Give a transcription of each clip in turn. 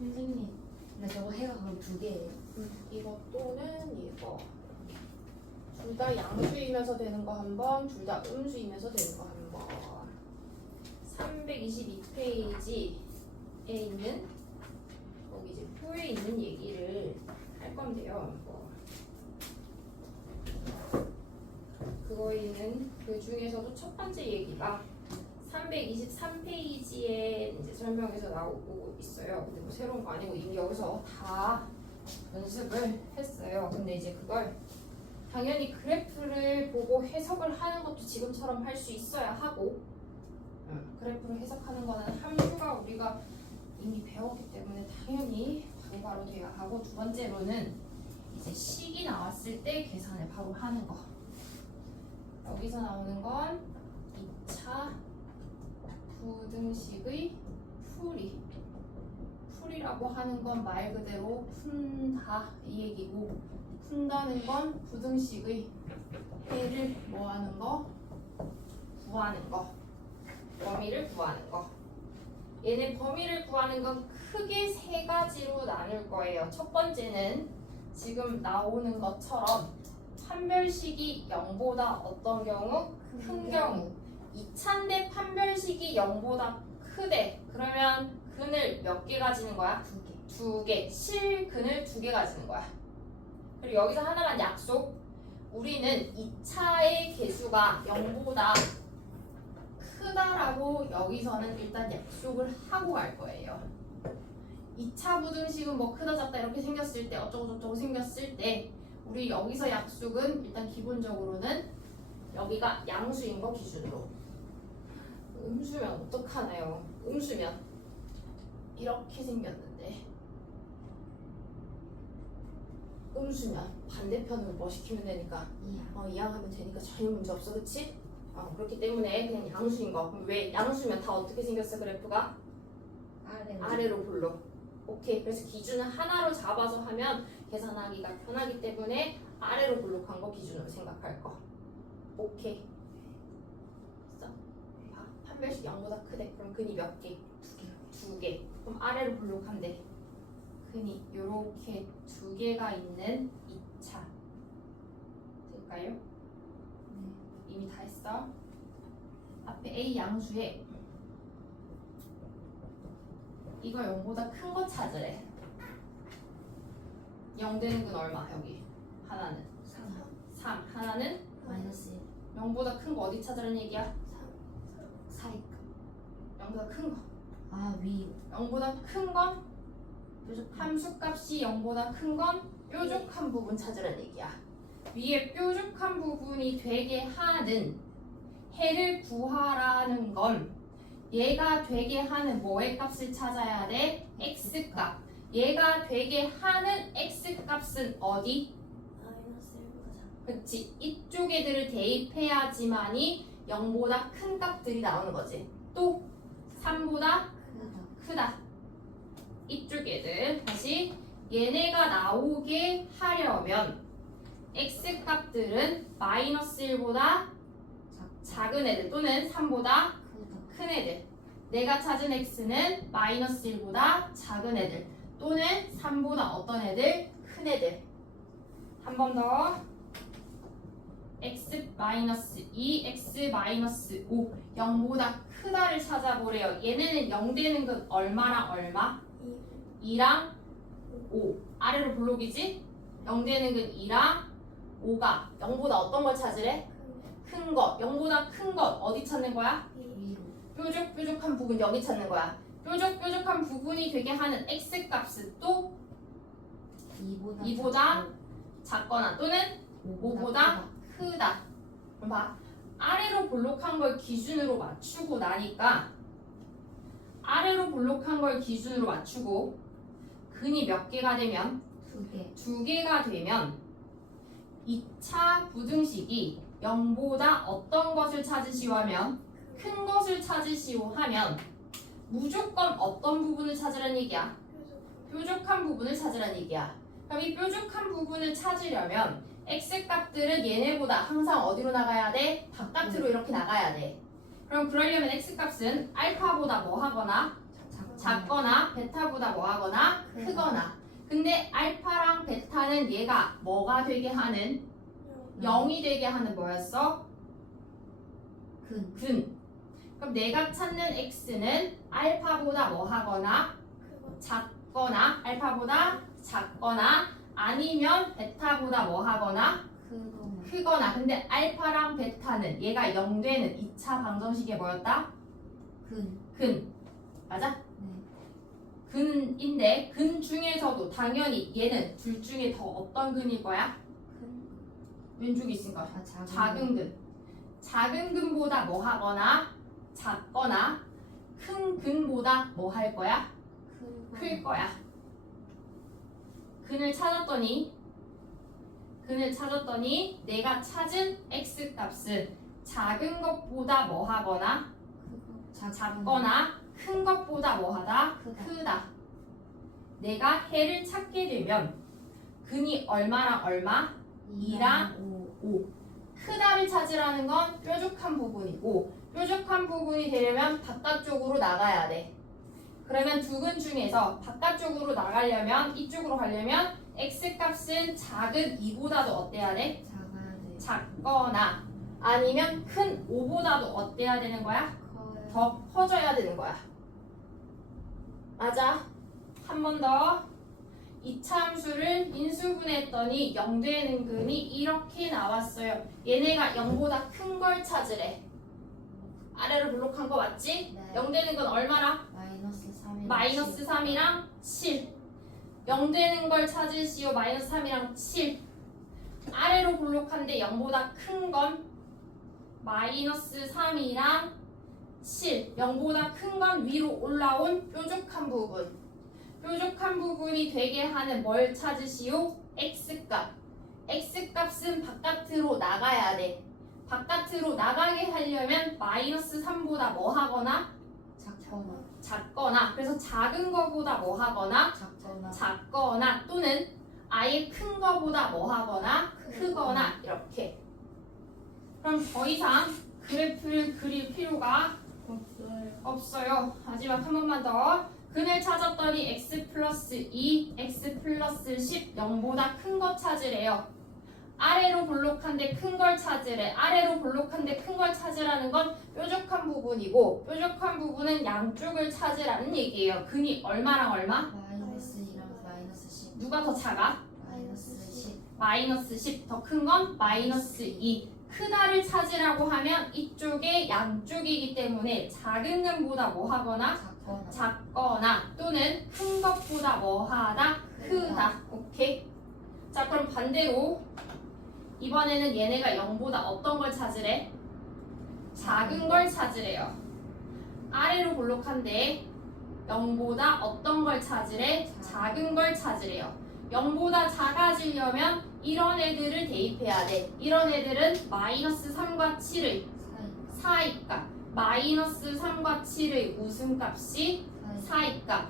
선생님, 근데 저거 해가 그럼 두 개예요? 이거 또는 이거. 둘 다 양수이면서 되는 거 한 번, 둘 다 음수이면서 되는 거 한 번. 322페이지에 있는 거기 이제 표에 있는 얘기를 할 건데요. 그거에 있는 그 중에서도 첫 번째 얘기가 323페이지에 이제 설명에서 나오고 있어요. 근데 뭐 새로운 거 아니고 이미 여기서 다 연습을 했어요. 근데 이제 그걸 당연히 그래프를 보고 해석을 하는 것도 지금처럼 할 수 있어야 하고, 그래프를 해석하는 거는 함수가 우리가 이미 배웠기 때문에 당연히 바로바로 돼야 하고, 두 번째로는 이제 식이 나왔을 때 계산을 바로 하는 거. 여기서 나오는 건 2차 부등식의 풀이라고 하는 건 말 그대로 푼다 이 얘기고, 푼다는 건 부등식의 해를 뭐 하는 거? 구하는 거. 범위를 구하는 거. 얘는 범위를 구하는 건 크게 세 가지로 나눌 거예요. 첫 번째는 지금 나오는 것처럼 판별식이 0보다 어떤 경우? 큰 경우. 2차인데 판별식이 0보다 크대. 그러면 근을 몇 개 가지는 거야? 두 개. 실근을 두 개 가지는 거야. 그리고 여기서 하나만 약속. 우리는 2차의 개수가 0보다 크다라고 여기서는 일단 약속을 하고 갈 거예요. 2차 부등식은 뭐 크다 작다 이렇게 생겼을 때 어쩌고저쩌고 생겼을 때 우리 여기서 약속은 일단 기본적으로는 여기가 양수인 거 기준으로. 음수면 어떡하나요? 음수면 이렇게 생겼는데 음수면 반대편으로 뭐 시키면 되니까 이항하면 되니까 전혀 문제 없어, 그치? 그렇기 때문에 그냥 양수인 거. 그럼 왜 양수면 다 어떻게 생겼어 그래프가? 아래로 볼록. 오케이. 그래서 기준을 하나로 잡아서 하면 계산하기가 편하기 때문에 아래로 볼록한 거 기준으로 생각할 거. 오케이. 됐어? 봐. 판별식 0보다 크대. 그럼 근이 몇 개? 두 개. 그럼 아래로 볼록한데 근이 요렇게 두 개가 있는 2차. 될까요? 이미 다 했어. 앞에 A 양수에 이거 0보다 큰 거 찾으래. 0 되는 건 얼마? 여기 하나는 3. 하나는 마이너스 1. 0보다 큰 거 어디 찾으라는 얘기야? 4. 0보다 큰 거. 위. 0보다 큰 건 함수값이 0보다 큰 건 뾰족한 부분 찾으라는 얘기야. 위에 뾰족한 부분이 되게 하는 해를 구하라는 건 얘가 되게 하는 뭐의 값을 찾아야 돼? x값. 얘가 되게 하는 x값은 어디? 마이너스 1보다 작다. 그치. 이쪽 애들을 대입해야지만이 0보다 큰 값들이 나오는 거지. 또 3보다 크다. 이쪽 애들. 다시 얘네가 나오게 하려면 x값들은 마이너스 1보다 작은 애들 또는 3보다 큰 애들. 내가 찾은 x는 마이너스 1보다 작은 애들 또는 3보다 어떤 애들? 큰 애들. 한 번 더. x 마이너스 2, x 마이너스 5 0보다 크다를 찾아보래요. 얘네는 0 되는 건 얼마랑 얼마? 2랑 5. 아래로 블록이지? 0 되는 건 2랑 5가 0보다 어떤 걸 찾으래? 큰 것. 0보다 큰 것 어디 찾는 거야? 위로. 뾰족한 부분 여기 찾는 거야. 뾰족한 부분이 되게 하는 x값은 또 2보다 작거나 또는 5보다 크다. 그럼 봐. 아래로 볼록한 걸 기준으로 맞추고 나니까 아래로 볼록한 걸 기준으로 맞추고 근이 몇 개가 되면? 2개. 2개가 되면 2차 부등식이 0보다 어떤 것을 찾으시오 하면 큰 것을 찾으시오 하면 무조건 어떤 부분을 찾으라는 얘기야? 뾰족한 부분을 찾으라는 얘기야. 그럼 이 뾰족한 부분을 찾으려면 x값들은 얘네보다 항상 어디로 나가야 돼? 바깥으로 이렇게 나가야 돼. 그럼 그러려면 x값은 알파보다 뭐 하거나 작거나 베타보다 뭐하거나 크거나. 근데 알파랑 베타는 얘가 뭐가 되게 하는 0이 되게 하는 뭐였어? 근. 그럼 내가 찾는 x는 알파보다 뭐하거나 작거나 알파보다 작거나 아니면 베타보다 뭐하거나 크거나. 근데 알파랑 베타는 얘가 0 되는 2차 방정식이 뭐였다? 근. 맞아? 근인데 근 중에서도 당연히 얘는 둘 중에 더 어떤 근일 거야? 왼쪽에 있으니까 작은 근. 작은 근보다 뭐 하거나 작거나 큰 근보다 뭐 할 거야? 클 거야. 근을 찾았더니 내가 찾은 x 값은 작은 것보다 뭐 하거나 작거나 큰 것보다 뭐 하다? 크다. 내가 해를 찾게 되면 근이 얼마랑 얼마? 2랑 5. 크다를 찾으라는 건 뾰족한 부분이고 뾰족한 부분이 되려면 바깥쪽으로 나가야 돼. 그러면 두 근 중에서 바깥쪽으로 나가려면 이쪽으로 가려면 x값은 작은 2보다도 어때야 돼? 작거나 아니면 큰 5보다도 어때야 되는 거야? 더 커져야 되는 거야. 맞아. 한 번 더. 이차 함수를 인수분해했더니 0 되는 근이 이렇게 나왔어요. 얘네가 0보다 큰 걸 찾으래. 아래로 블록한 거 맞지? 네. 0 되는 건 얼마랑? 마이너스 3이랑 7. 0 되는 걸 찾으시오. 마이너스 3이랑 7. 아래로 블록한데 0보다 큰 건 마이너스 3이랑 7. 0보다 큰 건 위로 올라온 뾰족한 부분. 뾰족한 부분이 되게 하는 뭘 찾으시오? x값. x값은 바깥으로 나가야 돼. 바깥으로 나가게 하려면 마이너스 3보다 뭐 하거나? 작거나. 그래서 작은 거보다 뭐 하거나? 작거나 또는 아예 큰 거보다 뭐 하거나? 크거나 이렇게. 그럼 더 이상 그래프를 그릴 필요가 없어요. 마지막 한 번만 더. 근을 찾았더니 x 플러스 2, x 플러스 10, 0보다 큰 거 찾으래요. 아래로 볼록한데 큰 걸 찾으래. 아래로 볼록한데 큰 걸 찾으라는 건 뾰족한 부분이고 뾰족한 부분은 양쪽을 찾으라는 얘기예요. 근이 얼마랑 얼마? 마이너스 2랑 마이너스 10. 누가 더 작아? 마이너스 10. 마이너스 10. 더 큰 건 마이너스 2. 크다를 찾으라고 하면 이쪽에 양쪽이기 때문에 작은 근보다 뭐 하거나 작거나 또는 큰 것보다 뭐 하다? 크다. 오케이? 자 그럼 반대로 이번에는 얘네가 0보다 어떤 걸 찾으래? 작은 걸 찾으래요. 아래로 볼록한데 0보다 어떤 걸 찾으래? 작은 걸 찾으래요. 0보다 작아지려면 이런 애들을 대입해야 돼. 이런 애들은 마이너스 3과 7의 사이값. 마이너스 3과 7의 무슨 값이? 사이값.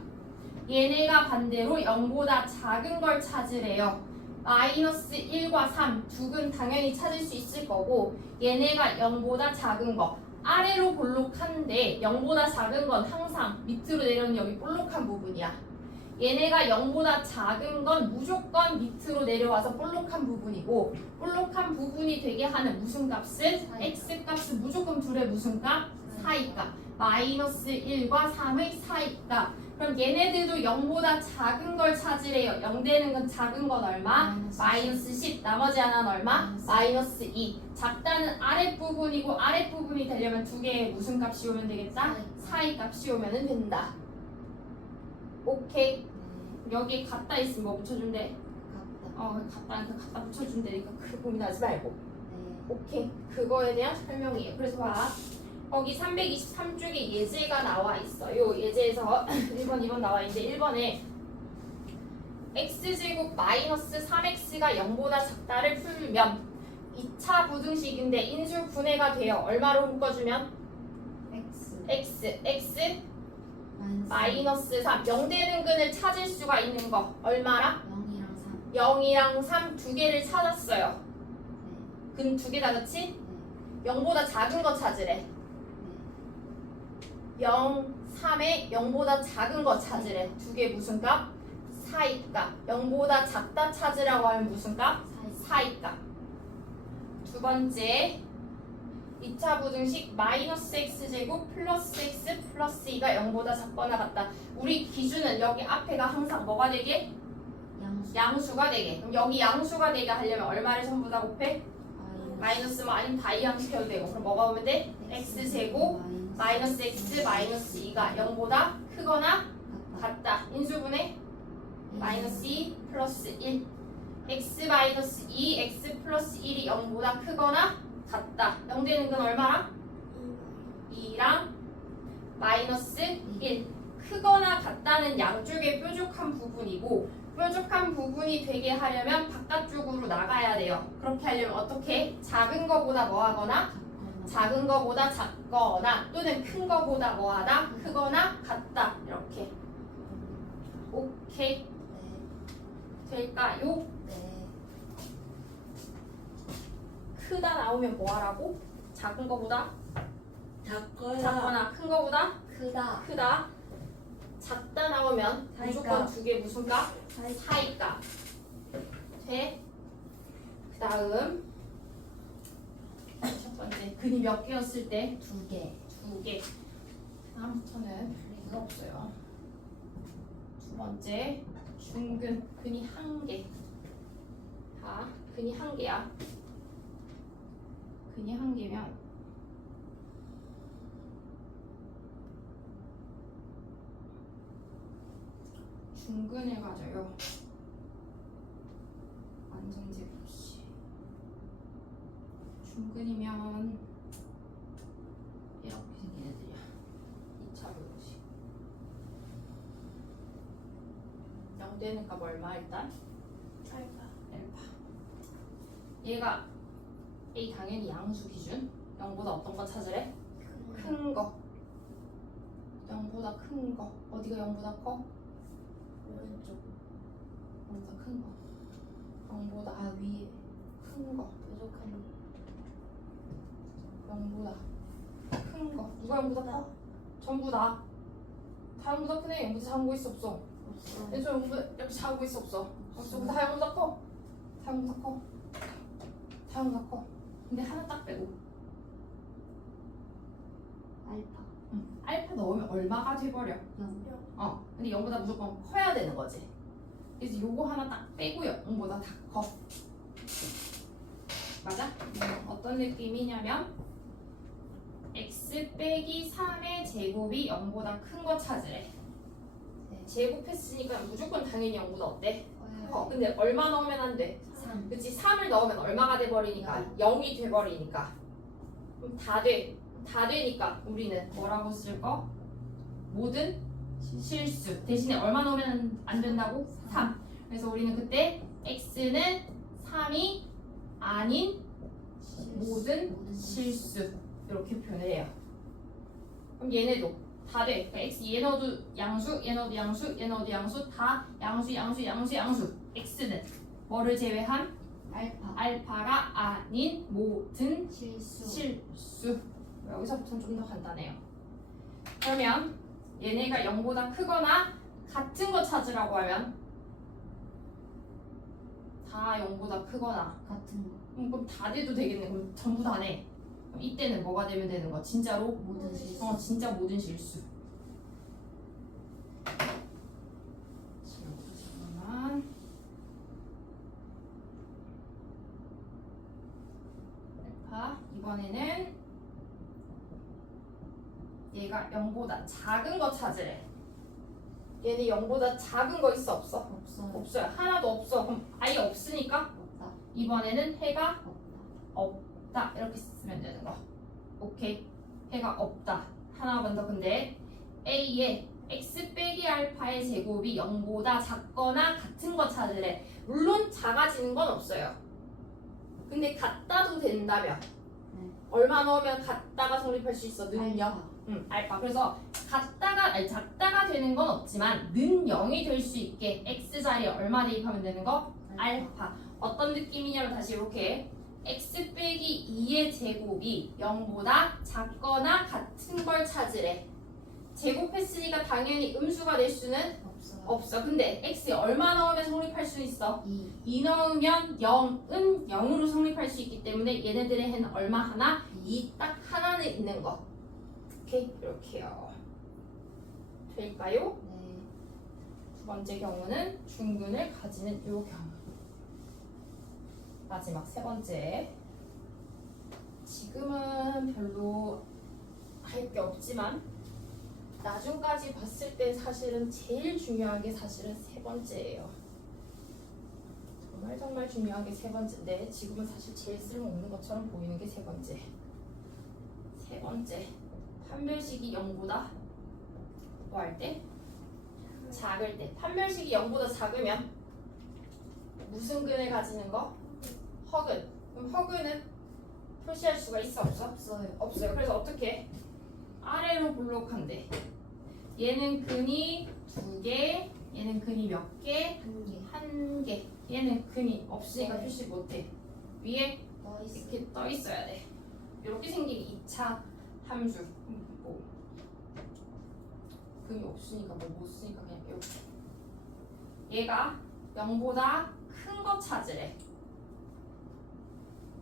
얘네가 반대로 0보다 작은 걸 찾으래요. 마이너스 1과 3 두 근 당연히 찾을 수 있을 거고 얘네가 0보다 작은 거. 아래로 볼록한데 0보다 작은 건 항상 밑으로 내려오는 여기 볼록한 부분이야. 얘네가 0보다 작은 건 무조건 밑으로 내려와서 볼록한 부분이고 볼록한 부분이 되게 하는 무슨 값은? x값은 무조건 둘의 무슨 값? 사이값. 마이너스 1과 3의 사이값. 그럼 얘네들도 0보다 작은 걸 찾으래요. 0 되는 건 작은 건 얼마? 마이너스 10. 나머지 하나는 얼마? 마이너스 2. 작다는 아랫부분이고 아랫부분이 되려면 두 개의 무슨 값이 오면 되겠다? 사이값이 오면 된다. 오케이. 여기 갖다 있으면 뭐 붙여준대? 갖다 붙여준대니까 그 고민하지 말고. 오케이. 그거에 대한 설명이에요. 그래서 봐. 거기 323쪽에 예제가 나와 있어요. 예제에서 1번, 2번 나와 있는데 1번에 x제곱 마이너스 3x가 0보다 작다를 풀면 2차 부등식인데 인수 분해가 돼요. 얼마로 묶어주면? x 마이너스 3. 0 되는 근을 찾을 수가 있는 거 얼마라? 0이랑 3 두 개를 찾았어요. 근 두 개다 그치? 0보다 작은 거 찾으래. 0, 3에 0보다 작은 거 찾으래. 두 개 무슨 값? 사이값. 0보다 작다 찾으라고 하면 무슨 값? 사이값. 두 번째 2차 부등식 마이너스 x제곱 플러스 x 플러스 2가 0보다 작거나 같다. 우리 기준은 여기 앞에가 항상 뭐가 되게? 양수 양수가 되게. 그럼 여기 양수가 되게 하려면 얼마를 전부 다 곱해? 마이너스만 아니면 다이항시켜도 되고. 그럼 뭐가 오면 돼? x제곱 마이너스 x 마이너스 2가 0보다 크거나 같다. 인수분해 마이너스 2 플러스 1 x 마이너스 2 x 플러스 1이 0보다 크거나 같다. 0 되는 건 얼마랑? 2랑 마이너스 1 크거나 같다는 양쪽의 뾰족한 부분이고 뾰족한 부분이 되게 하려면 바깥쪽으로 나가야 돼요. 그렇게 하려면 어떻게? 작은 거보다 뭐 하거나 작은 거보다 작거나 또는 큰 거보다 뭐하다? 크거나 같다. 이렇게 오케이 될까요? 네. 크다 나오면 뭐 하라고? 작은 거보다 작거나 작거나 큰 거보다 크다 크다. 작다 나오면 무조건 두 개 무슨 값? 사이값. 돼? 그 다음 첫 번째 근이 몇 개였을 때? 2개 두 개. 다음부터는 별의가 없어요. 두 번째 중근 근이 한 개. 자, 근이 한 개야. 근이 한 개면 중근을 가져요. 완전제곱 없이. 중근이면 이렇게 생긴 애들이야. 2차 방식. 0 되는 값 얼마 일단? 알파. 얘가 A 당연히 양수 기준. 0보다 어떤 거 찾으래? 큰 거. 0보다 큰 거. 어디가 0보다 커? 오른쪽 0보다 큰 거. 0보다 위에 큰 거. 뾰족한 0보다 큰 거. 누가 0보다 커? 전부 다. 다 0보다 크네. 0보다 작은 거 있어 없어? 없어 왼쪽 0보다 이렇게 작은 거 있어 없어? 없어. 다 0보다 커. 다 0보다 커. 다 0보다 커. 근데 하나 딱 빼고. 알파 알파 넣으면 얼마가 돼버려? 0 근데 0보다 무조건 커야 되는 거지. 그래서 요거 하나 딱 빼고요. 0보다 다 커. 맞아? 어떤 느낌이냐면 x 빼기 3의 제곱이 0보다 큰 거 찾으래. 네. 제곱했으니까 무조건 당연히 0보다 어때? 커. 커요 근데 얼마 넣으면 안 돼? 3 그치? 3을 넣으면 얼마가 돼버리니까 0이 돼버리니까 그럼 다 돼. 다 되니까 우리는 뭐라고 쓸 거? 모든 실수 대신에 얼마 넣으면 안 된다고? 3. 그래서 우리는 그때 x는 3이 아닌 모든 실수 이렇게 표현을 해요. 그럼 얘네도 다 돼. 그러니까 x 얘 넣어도 양수, 얘 넣어도 양수, 얘 넣어도 양수, 다 양수, 양수, 양수, 양수. x는 뭐를 제외한? 알파 알파가 아닌 모든 실수 실수. 여기서부터는 좀 더 간단해요. 그러면 얘네가 0보다 크거나 같은 거 찾으라고 하면 다 0보다 크거나 같은 거 그럼 다 돼도 되겠네. 그럼 전부 다네. 그럼 이때는 뭐가 되면 되는 거야? 진짜로? 모든 실수 진짜 모든 실수. 잠깐만. 알파 이번에는 얘가 0보다 작은 거 찾으래. 얘는 0보다 작은 거 있어 없어? 없어요 없어요. 하나도 없어. 그럼 아예 없으니까 없다 이번에는 해가 없다 없다 이렇게 쓰면 되는 거. 오케이. 해가 없다. 하나만 더. 근데 A의 x 빼기 알파의 제곱이 0보다 작거나 같은 거 찾으래. 물론 작아지는 건 없어요. 근데 같다도 된다면 네. 얼마 넣으면 같다가 성립할 수 있어? 는요? 알파 알파. 그래서 작다가 되는 건 없지만 는 0이 될 수 있게 x 자리에 얼마 대입하면 되는 거? 알파. 어떤 느낌이냐면 다시 이렇게 x 빼기 2의 제곱이 0보다 작거나 같은 걸 찾으래. 제곱했으니까 당연히 음수가 될 수는 없어요. 없어. 근데 x에 얼마 넣으면 성립할 수 있어? 2. 2 넣으면 0은 0으로 성립할 수 있기 때문에 얘네들의 해는 얼마 하나? 2 딱 하나는 있는 거. 오케이? 이렇게요. 될까요? 네. 두 번째 경우는 중근을 가지는 요 경우. 마지막 세 번째. 지금은 별로 할 게 없지만 나중까지 봤을 때 사실은 제일 중요한 게 사실은 세 번째예요. 정말 중요한 게 세 번째인데 지금은 사실 제일 쓸모없는 것처럼 보이는 게 세 번째. 세 번째. 판별식이 0보다 뭐 할 때? 작을 때. 판별식이 0보다 작으면 무슨 근을 가지는 거? 허근. 그럼 허근은 표시할 수가 있어 없어? 없어요. 없어요. 그래서 어떻게 해? 아래로 블록한대. 얘는 근이 2개, 얘는 근이 몇 개? 1개. 1개. 얘는 근이 없으니까 네. 표시 못해. 위에 나이스. 이렇게 떠 있어야 돼. 이렇게 생긴 2차 함수. 뭐 근이 없으니까 뭐 못 쓰니까 그냥 이렇게. 얘가 0보다 큰 거 찾으래.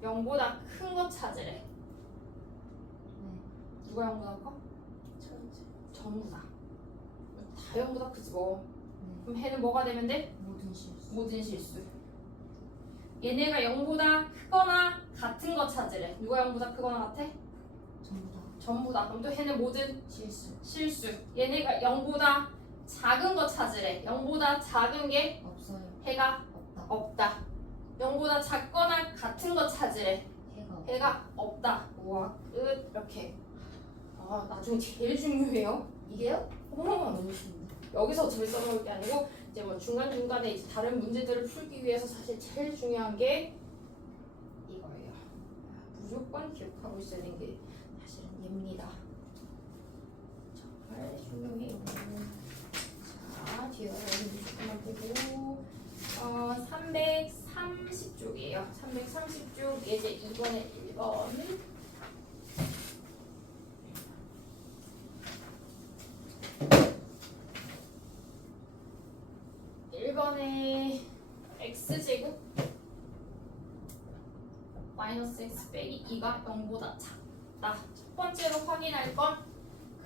0보다 큰 거 찾으래. 네. 누가 0보다 커? 천재. 전부 다. 다 0보다 크지 뭐. 네. 그럼 해는 뭐가 되면 돼? 모든 실수. 모든 실수. 얘네가 0보다 크거나 같은 거 찾으래. 누가 0보다 크거나 같아? 전부 다. 전부 다. 그럼 또 해는 모든 실수. 실수. 얘네가 0보다 작은 거 찾으래. 0보다 작은 게 없어요. 해가 없다. 없다. 0보다 작거나 같은 거 찾으래. 해가 없다. 해가 없다. 우와 끝. 이렇게. 아 나중에 제일 중요해요. 이게요? 너무 쉽다. 여기서 어차피 써놓을 게 아니고 이제 뭐 중간중간에 이제 다른 문제들을 풀기 위해서 사실 제일 중요한 게 이거예요. 무조건 기억하고 있어야 되는 게 사실은 얘입니다. 정말 중요해요. 자, 뒤에 여기 조금만 보고 330쪽이에요. 330쪽 예제 2번에 1번 1번에 x제곱 마이너스 x 빼기 2가 0보다 작다. 첫 번째로 확인할 건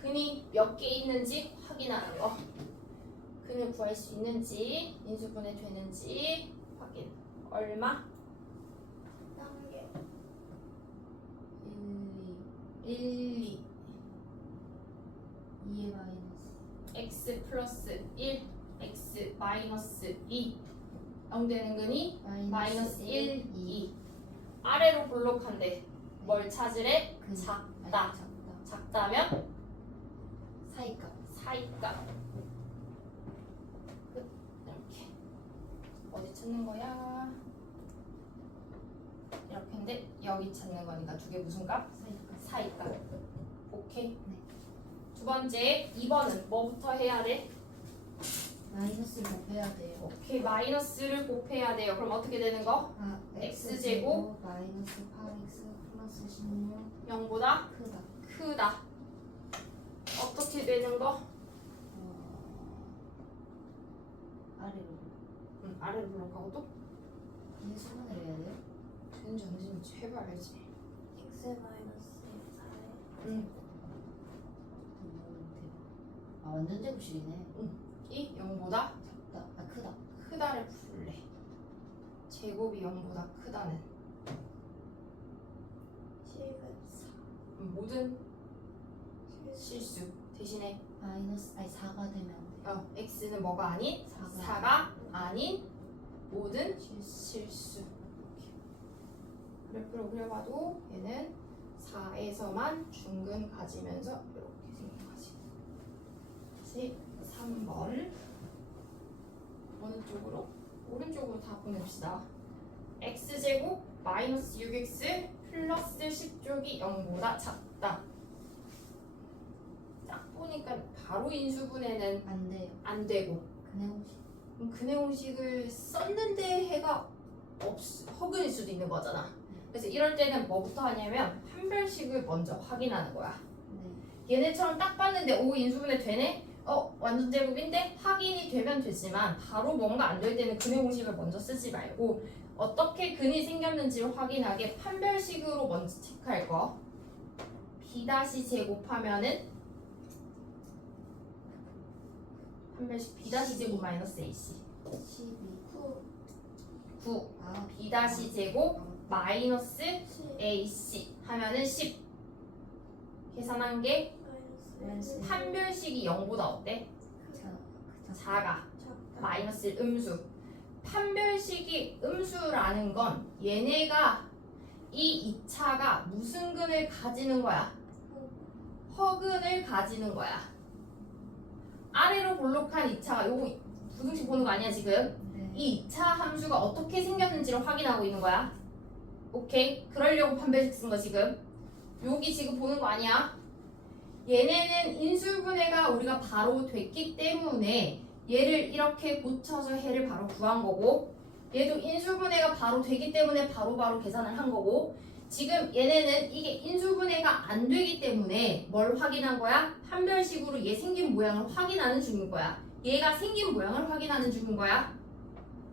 근이 몇 개 있는지 확인하는 거. 근을 구할 수 있는지 인수분해 되는지 확인. 얼마? 단계 1, 2 2의 마이너스. x 플러스 1 x 마이너스 2 0 되는 근이 마이너스 1, 2 아래로 블록한데 뭘 찾으래? 근. 작다. 아니, 작다. 작다면 사이값. 사이값. 끝. 이렇게 어디 찾는 거야? 이렇게인데 여기 찾는 거니까 두 개 무슨 값? 사이값. 사이값. 오케이. 네. 두 번째 2번은 뭐부터 해야 돼? 마이너스를 곱해야 돼요. 오케이 마이너스를 곱해야 돼요. 그럼 어떻게 되는 거? 아, x제곱 마이너스 8x 플러스 16 0보다 크다. 크다. 어떻게 되는 거? 아래로. 아래로 블록하고 또? 인수분해를 해야 돼요? 되는지 안 되는지 해봐야지. x 마이너스 4에 응. 아, 완전 제곱식이네. 이 0보다 작다. 아, 크다. 크다를 풀래. 제곱이 0보다 크다는 모든 실수 대신에 마이너스, 아니 4가 되면 안 돼요. x는 뭐가 아닌? 4가 아닌 모든 실수. 그래프로 그려봐도 얘는 4에서만 중근 가지면서 이렇게 생긴 거지. 다시 3번 어느 쪽으로? 오른쪽으로 다 보냅시다. x제곱 마이너스 6x 플러스 10쪽이 0보다 작다. 딱 보니까 바로 인수분해는 안 돼요. 안 되고 근해 공식. 그럼 근해 공식을 썼는데 해가 허근일 수도 있는 거잖아. 그래서 이럴 때는 뭐부터 하냐면 판별식을 먼저 확인하는 거야. 네. 얘네처럼 딱 봤는데 오 인수분해 되네? 완전 제곱인데 확인이 되면 되지만 바로 뭔가 안 될 때는 근의 공식을 먼저 쓰지 말고 어떻게 근이 생겼는지를 확인하게 판별식으로 먼저 체크할 거. B 다시 제곱하면은 판별식 B 다시 제곱 마이너스 AC 12. 9 아, B 다시 제곱 마이너스 AC 하면은 10 계산한 게 판별식이 0보다 어때? 작아. 마이너스 1 음수. 판별식이 음수라는 건 얘네가 이 2차가 무슨 근을 가지는 거야? 허근을 가지는 거야. 아래로 볼록한 2차가 요거 부등식 보는 거 아니야 지금? 네. 이 2차 함수가 어떻게 생겼는지를 확인하고 있는 거야. 오케이? 그러려고 판별식 쓴 거 지금. 여기 지금 보는 거 아니야? 얘네는 인수분해가 우리가 바로 됐기 때문에 얘를 이렇게 고쳐서 해를 바로 구한 거고 얘도 인수분해가 바로 되기 때문에 바로 계산을 한 거고 지금 얘네는 이게 인수분해가 안 되기 때문에 뭘 확인한 거야? 판별식으로 얘 생긴 모양을 확인하는 중인 거야. 얘가 생긴 모양을 확인하는 중인 거야.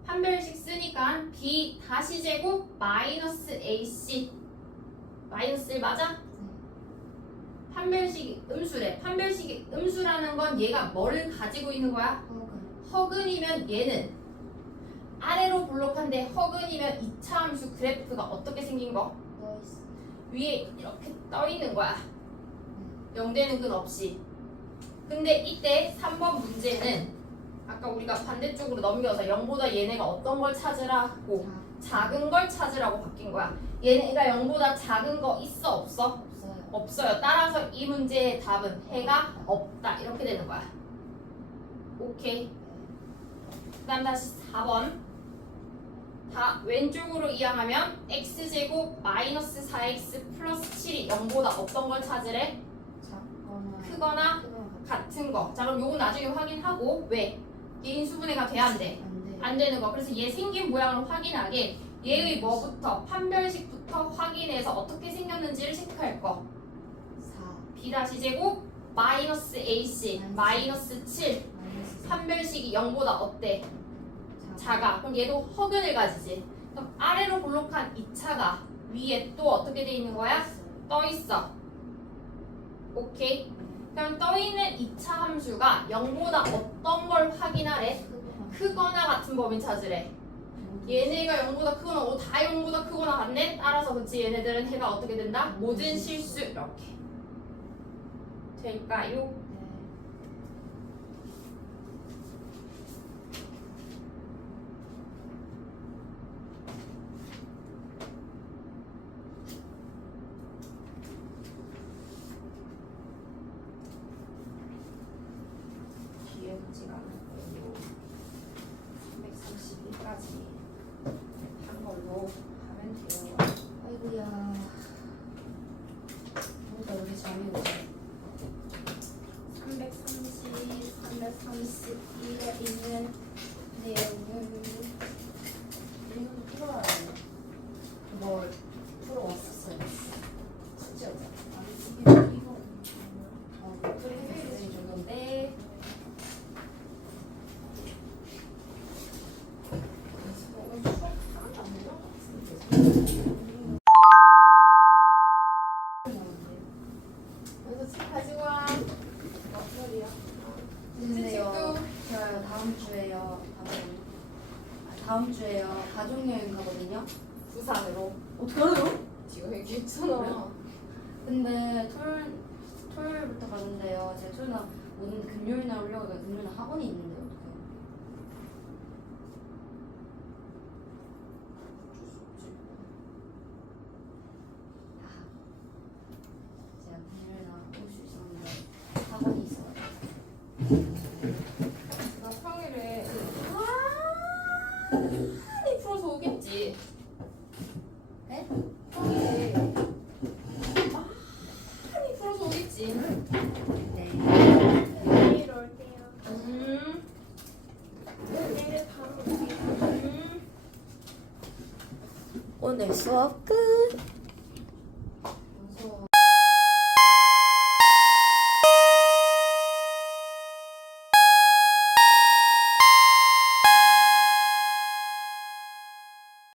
판별식 쓰니까 B 다시 제곱 마이너스 AC 마이너스 1 맞아? 판별식이 음수래. 판별식이 음수라는 건 얘가 뭐를 가지고 있는 거야? 허근이면 얘는 아래로 볼록한데 허근이면 2차 함수 그래프가 어떻게 생긴 거? 위에 이렇게 떠 있는 거야. 0 되는 근 없이. 근데 이때 3번 문제는 아까 우리가 반대쪽으로 넘겨서 0보다 얘네가 어떤 걸 찾으라고 작은 걸 찾으라고 바뀐 거야. 얘네가 0보다 작은 거 있어 없어? 없어요. 따라서 이 문제의 답은 해가 없다. 이렇게 되는 거야. 오케이. 그 다음 다시 4번. 다 왼쪽으로 이항하면 x제곱 마이너스 4x 플러스 7이 0보다 어떤 걸 찾으래? 크거나 같은 거. 자 그럼 요거 나중에 확인하고 왜? 얘 인수분해가 돼야 안 돼? 안 되는 거. 그래서 얘 생긴 모양을 확인하게 얘의 뭐부터? 판별식부터 확인해서 어떻게 생겼는지를 체크할 거. B 다시 제곱 마이너스 AC 마이너스 7 판별식이 0보다 어때? 작아. 그럼 얘도 허근을 가지지. 그럼 아래로 볼록한 2차가 위에 또 어떻게 돼 있는 거야? 떠 있어. 오케이? 그럼 떠 있는 2차 함수가 0보다 어떤 걸 확인하래? 크거나 같은 범위 찾으래. 얘네가 0보다 크거나 다 0보다 크거나 같네? 따라서 그치 얘네들은 해가 어떻게 된다? 모든 실수 이렇게 될까요? 뒤에 문제가 많고요. 331까지 한 걸로 하면 돼요. 아이고야. 뭔가 우리 잠이 오지. 331에 있는 내용은 이건 풀어야 돼. 뭘 풀어왔었어요. 숙제였어. 그래 이 정도인데. 그래서 책 가지고 와. 막걸리야. 근데요, 저 다음 주에요. 가족여행 가거든요. 부산으로. 어떻게 알아요? 지금 얘기했잖아. 근데 토요일부터 가는데요. 제가 토요일 날 오는 금요일 날 오려고 하니까 금요일 날 학원이 있는데 어떡해요? 제가 금요일 날 올 수 있었는데 학원이 있어요. 나 평일에 많이 풀어서 오겠지. 네? 평일에 많이 풀어서 오겠지. 네. 내일 올게요. 내일 바로 올게요. 오늘 수업 끝.